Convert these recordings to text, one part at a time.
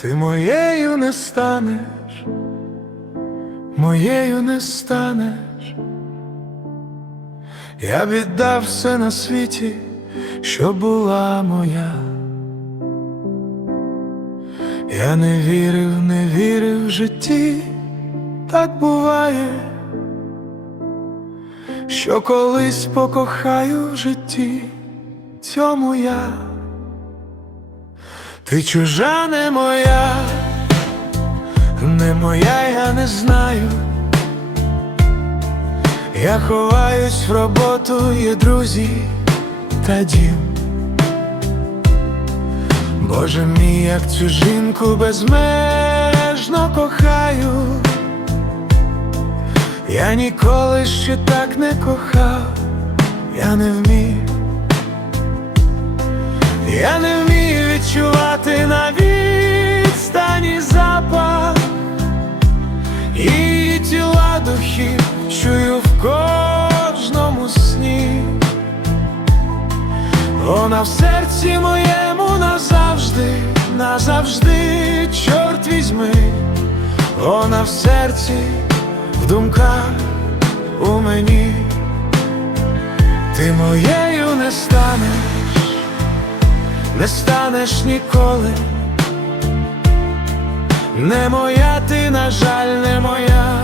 Ти моєю не станеш, моєю не станеш. Я віддав все на світі, що була моя. Я не вірив, не вірив в житті, так буває, що колись покохаю в житті цьому я. Ти чужа не моя, не моя, я не знаю. Я ховаюсь в роботу, є друзі та дім. Боже мій, як цю жінку безмежно кохаю. Я ніколи ще так не кохав, я не вмів. Вона в серці моєму назавжди, назавжди, чорт візьми, вона в серці, в думках у мені, ти моєю не станеш не станеш ніколи. Не моя ти, на жаль, не моя,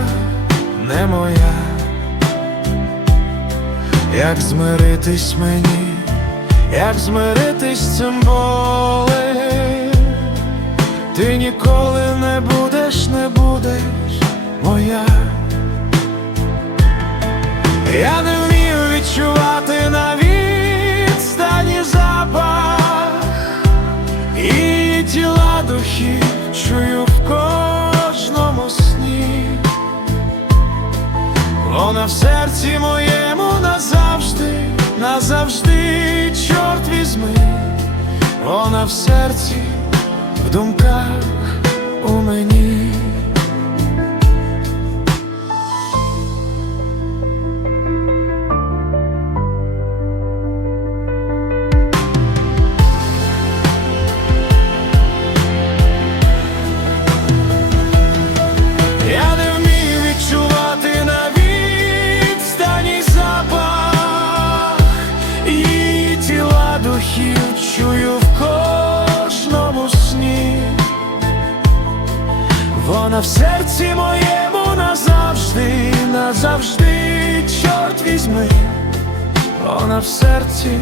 не моя. Як змиритись мені, як змиритись з цим болем Ти ніколи не будеш, не будеш моя. Я не вмію відчувати на відстані запах і тіла духів чую в кожному сні. Вона в серці моєму назавжди, назавжди, чорт візьми, вона в серці, в думках у мені. Чую в кожному сні. Вона в серці моєму назавжди, назавжди, чорт візьми, вона в серці,